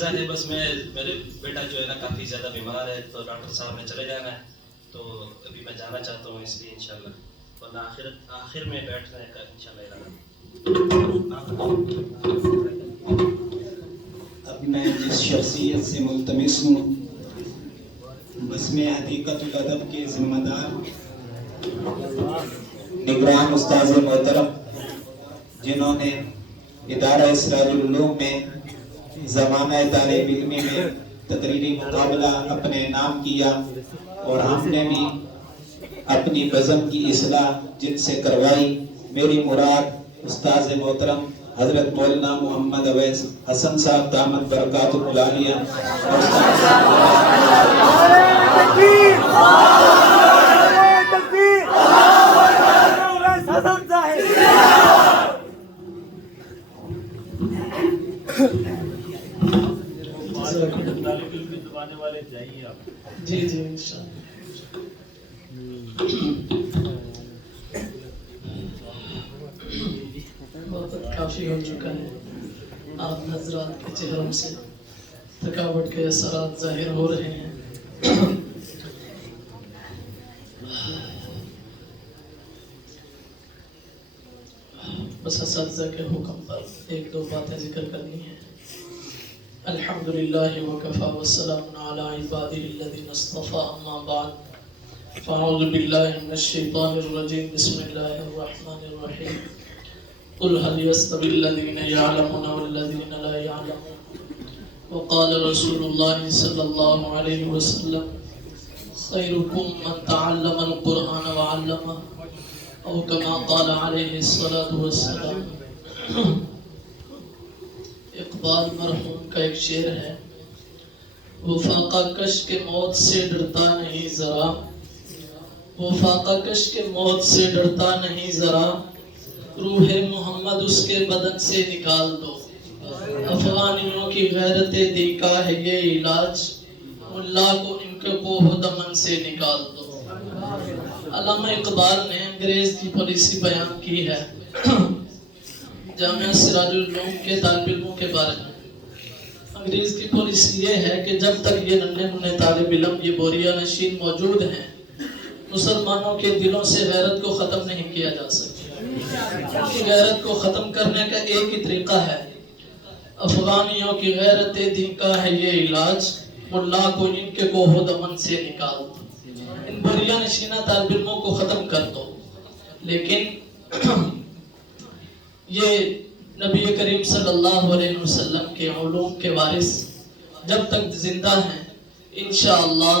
معذرت ہے، بس میرے بیٹا جو ہے نا کافی زیادہ بیمار ہے، تو ڈاکٹر صاحب نے چلے جانا ہے، تو ابھی میں جانا چاہتا ہوں، اس لیے انشاءاللہ ورنہ آخر میں بیٹھنے کا انشاءاللہ ارادہ۔ اب میں جس شخصیت سے ملتمس ہوں، بسم حقیقت الادب کے ذمہ دار نگران استاذ محترم، جنہوں نے ادارہ اسراج العلوم میں زمانہ طالب علمی میں تقریری مقابلہ اپنے نام کیا، اور ہم نے بھی اپنی بزم کی اصلاح جن سے کروائی۔ میری مراد استاذ محترم حضرت مولانا محمد اویس حسن صاحب دامت برکاتہ العالیہ جی انشاءاللہ۔ وقت کافی ہو چکا ہے، آپ حضرات کے چہروں سے تھکاوٹ کے اثرات ظاہر ہو رہے ہیں۔ بس اساتذہ کے حکم پر ایک دو باتیں ذکر کرنی ہیں۔ الحمدللہ وکفی والسلام علی عبادہ الذین اصطفی، اما بعد فاعوذ باللہ من الشیطان الرجیم، بسم اللہ الرحمن الرحیم۔ قل هل يستوي الذين يعلمون والذين لا يعلمون، وقال رسول الله صلى الله عليه وسلم خيركم من تعلم القرآن وعلمه، او كما قال عليه الصلاة والسلام۔ اقبال مرحوم کا ایک شعر ہے، وہ فاقہ کش کے موت سے ڈرتا نہیں ذرا، وہ فاقہ کش کے موت سے ڈرتا نہیں ذرا، روح محمد اس کے بدن سے نکال دو، افغانیوں کی غیرت دی کا ہے یہ علاج، ملا کو ان کے کوہ دمن سے نکال دو۔ علامہ اقبال نے انگریز کی پالیسی بیان کی ہے جامعہ سراج العلوم کے طالب علموں کے بارے میں۔ انگریز کی پالیسی یہ ہے کہ جب تک یہ ننھے منھے طالب علم یہ بوریا نشین موجود ہیں، مسلمانوں کے دلوں سے غیرت کو ختم نہیں کیا جا سکتا۔ غیرت کو ختم کرنے کا ایک ہی طریقہ ہے، افغانیوں کی غیرت دین کا ہے یہ علاج، ملا کو ان کے کوہ دمن سے نکال دو، ان بوریا نشینہ طالب علموں کو ختم کر دو۔ لیکن یہ نبی کریم صلی اللہ علیہ وسلم کے علوم کے وارث جب تک زندہ ہیں، انشاءاللہ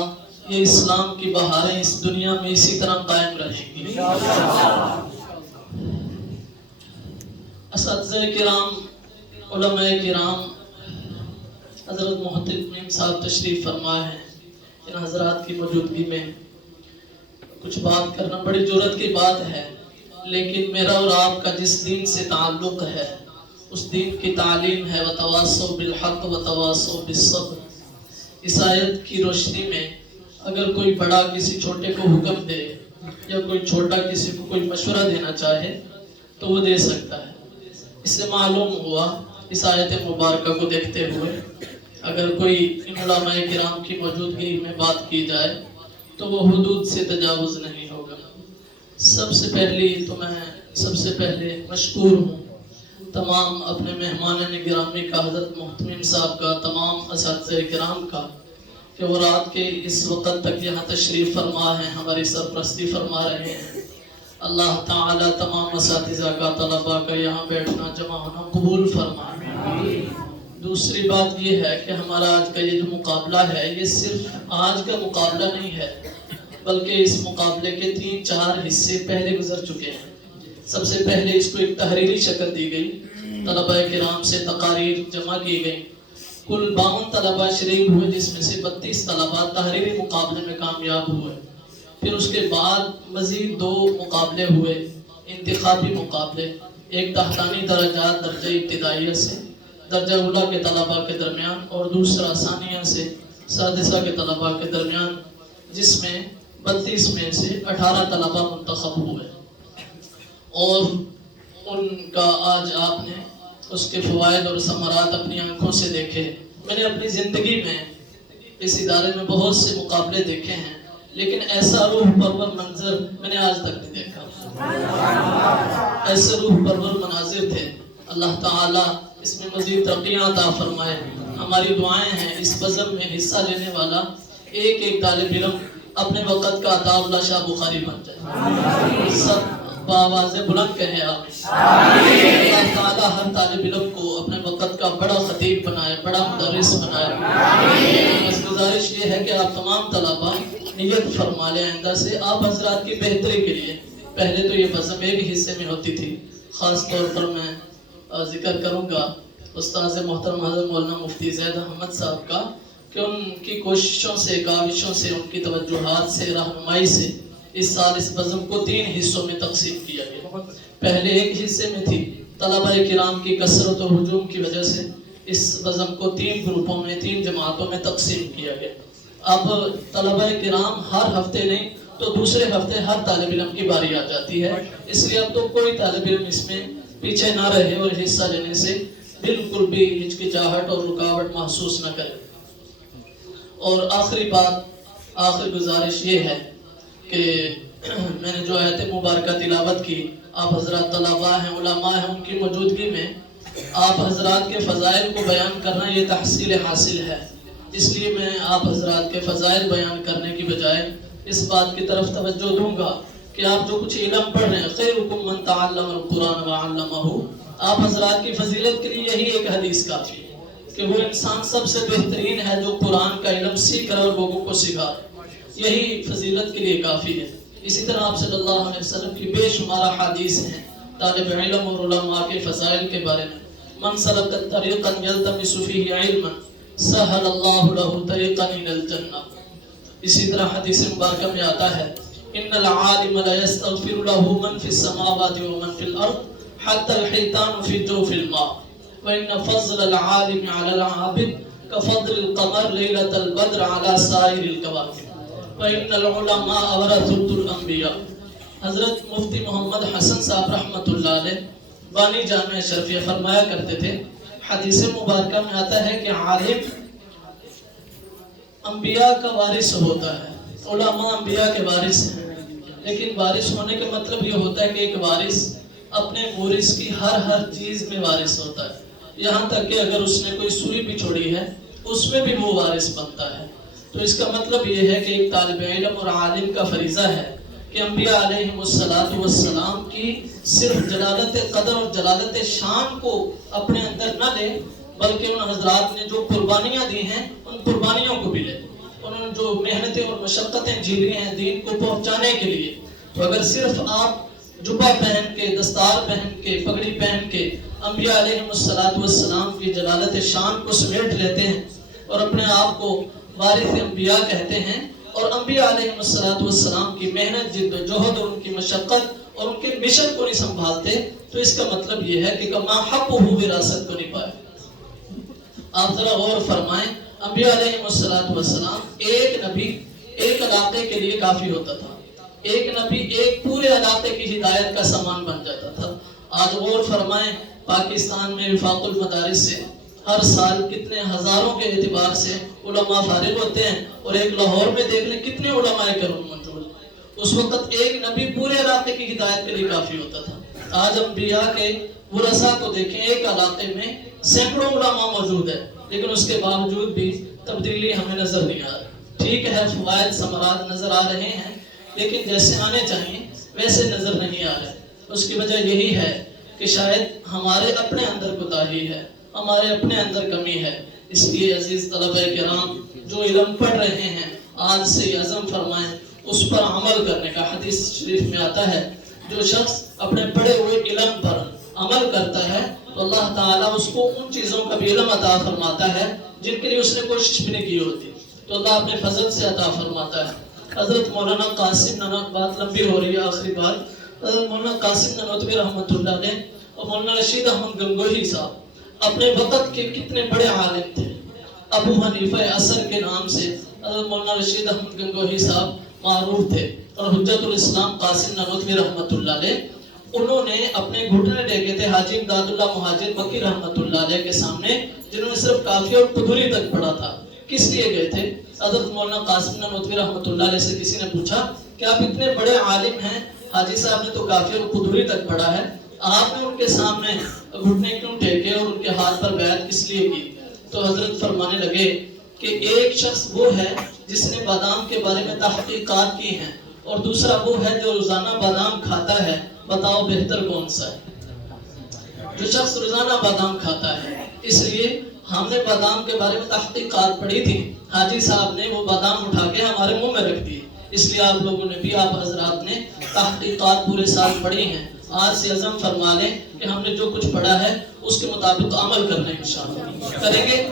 یہ اسلام کی بہاریں اس دنیا میں اسی طرح قائم رہیں گی۔ اساتذہ کرام، علماء کرام، حضرت محترم صاحب تشریف فرما ہے، ان حضرات کی موجودگی میں کچھ بات کرنا بڑی جرات کی بات ہے، لیکن میرا اور آپ کا جس دین سے تعلق ہے اس دین کی تعلیم ہے وتواصوا بالحق وتواصوا بالصبر۔ اس آیت کی روشنی میں اگر کوئی بڑا کسی چھوٹے کو حکم دے یا کوئی چھوٹا کسی کو کوئی مشورہ دینا چاہے تو وہ دے سکتا ہے۔ اس سے معلوم ہوا اس آیت مبارکہ کو دیکھتے ہوئے اگر کوئی ان علماء کرام کی موجودگی میں بات کی جائے تو وہ حدود سے تجاوز نہیں ہوگا۔ سب سے پہلے مشکور ہوں تمام اپنے مہمان گرامی کا، حضرت محتمم صاحب کا، تمام اساتذہ کرام کا کہ وہ رات کے اس وقت تک یہاں تشریف فرما ہیں، ہماری سرپرستی فرما رہے ہیں۔ اللہ تعالیٰ تمام اساتذہ کا، طلباء کا یہاں بیٹھنا جمع ہونا قبول فرمائے۔ دوسری بات یہ ہے کہ ہمارا آج کا یہ جو مقابلہ ہے یہ صرف آج کا مقابلہ نہیں ہے، بلکہ اس مقابلے کے 3-4 حصے پہلے گزر چکے ہیں۔ سب سے پہلے اس کو ایک تحریری شکل دی گئی، طلباء کرام سے تقاریر جمع کی گئی، کل 52 طلباء شریک ہوئے جس میں سے 32 طلباء تحریری مقابلے میں کامیاب ہوئے۔ پھر اس کے بعد مزید 2 مقابلے ہوئے، انتخابی مقابلے، ایک تحتانی درجات درجہ ابتدائیہ سے درجہ اولیٰ کے طلباء کے درمیان اور دوسرا ثانیہ سے سادسہ کے طلباء کے درمیان، جس میں 32 میں سے 18 طلباء منتخب ہوئے، اور ان کا آج آپ نے اس کے فوائد اور ثمرات اپنی آنکھوں سے دیکھے۔ میں نے اپنی زندگی میں اس ادارے میں بہت سے مقابلے دیکھے ہیں، لیکن ایسا روح پرور منظر میں نے آج تک نہیں دیکھا۔ ایسے روح پرور مناظر تھے۔ اللہ تعالیٰ اس میں مزید ترقیاں عطا فرمائے۔ ہماری دعائیں ہیں اس بزم میں حصہ لینے والا ایک ایک طالب علم اپنے وقت کا عطا اللہ شاہ بخاری بن جائے۔ سب بآواز بلند کہیں آمین۔ اللہ تعالیٰ ہر طالب علم کو اپنے وقت کا بڑا خطیب بنائے، بڑا مدرس بنائے۔ بس گزارش یہ ہے کہ آپ تمام طلباء نیت فرما لیں آئندہ سے آپ حضرات کی بہتری کے لیے۔ پہلے تو یہ بزم ایک حصے میں ہوتی تھی، خاص طور پر میں ذکر کروں گا استاذ محترم حضرت مولانا مفتی زید احمد صاحب کا، کہ ان کی کوششوں سے، کاوشوں سے، ان کی توجہات سے، رہنمائی سے اس سال اس بزم کو 3 حصوں میں تقسیم کیا گیا۔ پہلے ایک حصے میں تھی، طلبہ کرام کی کثرت و ہجوم کی وجہ سے اس بزم کو 3 گروپوں میں، 3 جماعتوں میں تقسیم کیا گیا۔ اب طلبہ کرام ہر ہفتے نہیں تو دوسرے ہفتے ہر طالب علم کی باری آ جاتی ہے، اس لیے اب تو کوئی طالب علم اس میں پیچھے نہ رہے اور حصہ لینے سے بالکل بھی ہچکچاہٹ اور رکاوٹ محسوس نہ کرے۔ اور آخری بات، آخری گزارش یہ ہے کہ میں نے جو آیت مبارکہ تلاوت کی، آپ حضرات طلباء ہیں، علماء ہیں، ان کی موجودگی میں آپ حضرات کے فضائل کو بیان کرنا یہ تحصیل حاصل ہے۔ اس لیے میں آپ حضرات کے فضائل بیان کرنے کی بجائے اس بات کی طرف توجہ دوں گا کہ آپ جو کچھ علم پڑھ رہے ہیں، خیرکم من تعلم القرآن وعلمہ، آپ حضرات کی فضیلت کے لیے یہی ایک حدیث کافی ہے کہ وہ انسان سب سے بہترین ہے جو قرآن کا علم سیکھ رہا اور لوگوں کو سکھا رہا، یہی فضیلت کے لیے کافی ہے۔ اسی طرح آپ صلی اللہ علیہ وسلم کی بے شمار حدیث ہیں طالب علم اور علماء کے فضائل کے بارے میں۔ من سلک طریقا یلتمس فیہ علما سہل اللہ لہ طریقا الی الجنہ۔ اسی طرح حدیث مبارکہ میں آتا ہے ان العالم لا یستغفر له من فی السماوات ومن فی الارض حتی الحیتان فی جوف الماء وان فضل العالم علی العابد كفضل القمر لیلۃ البدر علی سائر الکواکب وان العلماء ورثۃ الانبیاء۔ حضرت مفتی محمد حسن صاحب رحمۃ اللہ علیہ بانی جامع اشرفیہ فرمایا کرتے تھے، حدیث مبارکہ میں آتا ہے کہ عالم انبیاء کا وارث ہوتا ہے، علماء انبیاء کے وارث ہیں، لیکن وارث ہونے کا مطلب یہ ہوتا ہے کہ ایک وارث اپنے مورث کی ہر چیز میں وارث ہوتا ہے، یہاں تک کہ اگر اس نے کوئی سوئی بھی چھوڑی ہے اس میں بھی وہ وارث بنتا ہے۔ تو اس کا مطلب یہ ہے کہ ایک طالب علم اور عالم کا فریضہ ہے کہ انبیاء علیہم السلام کی صرف جلالت قدر اور جلالت شان کو اپنے اندر نہ لے، بلکہ ان حضرات نے جو قربانیاں دی ہیں ان قربانیوں کو بھی لے، انہوں نے جو محنتیں اور مشقتیں جھیلی ہیں دین کو پہنچانے کے لیے۔ تو اگر صرف آپ جبہ پہن کے، دستار پہن کے، پگڑی پہن کے انبیاء علیہم السلام کی جلالت شان کو سمیٹ لیتے ہیں اور اپنے آپ کو وارث انبیاء کہتے ہیں، اور انبیاء علیہم السلام کی محنت، جد و جہد اور ان کی مشقت اور ان کے مشن کو نہیں سنبھالتے، تو اس کا مطلب یہ ہے کہ کما حق ہو وراثت کو نہیں پائے۔ آپ ذرا غور فرمائیں، انبیاء علیہم السلام ایک نبی ایک علاقے کے لیے کافی ہوتا تھا، ایک نبی ایک پورے علاقے کی ہدایت کا سامان بن جاتا تھا۔ آج غور فرمائیں، پاکستان میں وفاق المدارس سے ہر سال کتنے ہزاروں کے اعتبار سے علماء فارغ ہوتے ہیں، اور ایک لاہور میں دیکھ لیں کتنے علماء کرام موجود ہیں۔ اس وقت ایک نبی پورے علاقے کی ہدایت کے لیے کافی ہوتا تھا۔ آج انبیاء کے ورثاء کو دیکھیں، ایک علاقے میں سینکڑوں علماء موجود ہیں، لیکن اس کے باوجود بھی تبدیلی ہمیں نظر نہیں آ رہی۔ ٹھیک ہے، فوائد ثمرات نظر آ رہے ہیں، لیکن جیسے آنے چاہیے ویسے نظر نہیں آ رہے۔ اس کی وجہ یہی ہے کہ شاید ہمارے اپنے اندر کوتاہی ہے، ہمارے اپنے اندر کمی ہے۔ اس لیے عزیز طلبہ کرام جو علم پڑھ رہے ہیں، آج سے عزم فرمائیں اس پر عمل کرنے کا۔ حدیث شریف میں آتا ہے جو شخص اپنے پڑھے ہوئے علم پر عمل کرتا ہے تو اللہ تعالیٰ اس کو ان چیزوں کا بھی علم عطا فرماتا ہے جن کے لیے اس نے کوشش بھی نہیں کی ہوتی، تو اللہ اپنے فضل سے عطا فرماتا ہے۔ حضرت مولانا قاسم نانوتوی، بات لمبی ہو رہی ہے، آخری بات، حضرت مولانا قاسم نانوتوی رحمۃ اللہ علیہ اور مولانا رشید احمد گنگوہی صاحب اپنے وقت کے کتنے بڑے عالم تھے۔ ابو حنیفہ عصر کے نام سے حضرت مولانا رشید احمد گنگوہی صاحب معروف تھے، اور حجت الاسلام قاسم نانوتوی رحمۃ اللہ علیہ انہوں نے اپنے گھٹنے ٹیکے تھے حاجی امداد اللہ مہاجر مکی رحمۃ اللہ علیہ کے سامنے، جنہوں نے صرف کافی اور قدوری تک پڑھا تھا۔ کس لیے گئے تھے؟ حضرت مولانا قاسم نانوتوی رحمۃ اللہ علیہ سے کسی نے پوچھا کہ آپ اتنے بڑے عالم ہیں، حاجی صاحب نے تو کافی اور قدوری تک پڑھا ہے، آپ نے ان کے سامنے گھٹنے کیوں ٹیکے اور ان کے ہاتھ پر بیعت کس لیے کی؟ تو حضرت فرمانے لگے کہ ایک شخص وہ ہے جس نے بادام کے بارے میں تحقیقات کی ہیں، اور دوسرا وہ ہے جو روزانہ بادام کھاتا ہے، بتاؤ بہتر کون سا ہے؟ جو شخص روزانہ بادام کھاتا ہے۔ اس لیے ہم نے بادام کے بارے میں تحقیقات پڑھی تھی، حاجی صاحب نے وہ بادام اٹھا کے ہمارے منہ میں رکھ دیے، اس لیے آپ لوگوں نے بھی، آپ حضرات نے تحقیقات پورے سال پڑھی ہیں۔ آج سے عزم فرما لیں کہ ہم نے جو کچھ پڑھا ہے اس کے مطابق عمل کرنا ہے، انشاءاللہ کریں گے۔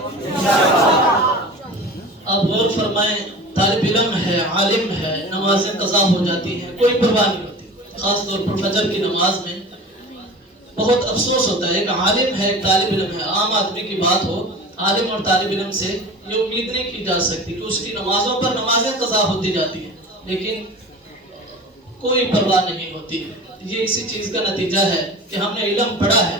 آپ غور فرمائیں، طالب علم ہے، عالم ہے، نمازیں قضا ہو جاتی ہیں، کوئی پرواہ نہیں ہوتی، خاص طور پر فجر کی نماز میں بہت افسوس ہوتا ہے۔ ایک عالم ہے، ایک طالب علم ہے، عام آدمی کی بات ہو، عالم اور طالب علم سے یہ امید نہیں کی جا سکتی کہ اس کی نمازوں پر نمازیں قضا ہوتی جاتی ہیں، لیکن کوئی پرواہ نہیں ہوتی۔ یہ اسی چیز کا نتیجہ ہے کہ ہم نے علم پڑھا ہے۔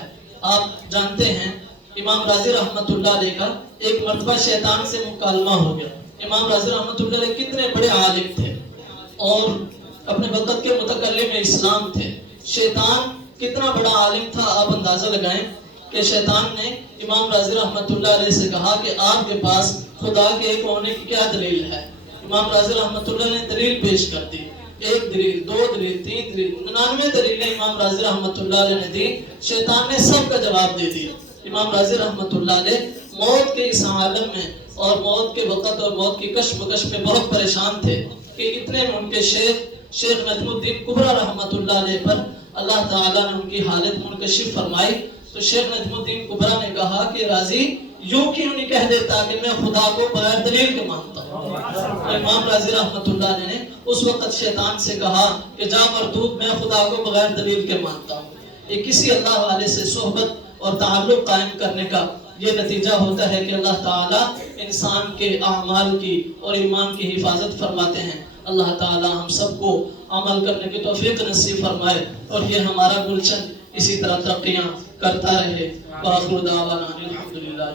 آپ جانتے ہیں امام راضی رحمۃ اللہ علیہ کا ایک مرتبہ شیطان سے مکالمہ ہو گیا۔ امام راضی رحمۃ اللہ علیہ کتنے بڑے عالم تھے اور اپنے وقت کے متکلم اسلام تھے، شیطان کتنا بڑا عالم تھا آپ اندازہ لگائیں کہ شیطان نے امام راضی رحمۃ اللہ علیہ سے کہا کہ آپ کے پاس خدا کے ایک ہونے کی کیا دلیل ہے؟ امام راضی رحمۃ اللہ نے دلیل پیش کر دی، ایک دلیل، دو دلیل، تین دلیل، 99 دلیلیں امام راضی رحمۃ اللہ علیہ نے دی، شیطان نے سب کا جواب دے دیا۔ امام راضی رحمۃ اللہ علیہ موت کے اس عالم میں اور موت کے وقت اور موت کی کشمکش میں بہت پریشان تھے کہ اتنے میں ان کے شیخ نجم الدین کبریٰ رحمۃ اللہ علیہ پر اللہ تعالیٰ نے ان کی حالت منکشف فرمائی۔ تو شیخ نجم الدین کبریٰ نے کہا کہ راضی یوں کیوں نہیں کہہ دیتا کہ میں خدا کو بغیر دلیل کے مانتا ہوں؟ تو امام راضی رحمۃ اللہ علیہ نے اس وقت شیطان سے کہا کہ جا مردود، میں خدا کو بغیر دلیل کے مانتا ہوں۔ یہ کسی اللہ والے سے صحبت اور تعلق قائم کرنے کا یہ نتیجہ ہوتا ہے کہ اللہ تعالیٰ انسان کے اعمال کی اور ایمان کی حفاظت فرماتے ہیں۔ اللہ تعالیٰ ہم سب کو عمل کرنے کی توفیق نصیب فرمائے اور یہ ہمارا گلشن اسی طرح ترقیاں کرتا رہے۔ وآخر دعوانا الحمدللہ۔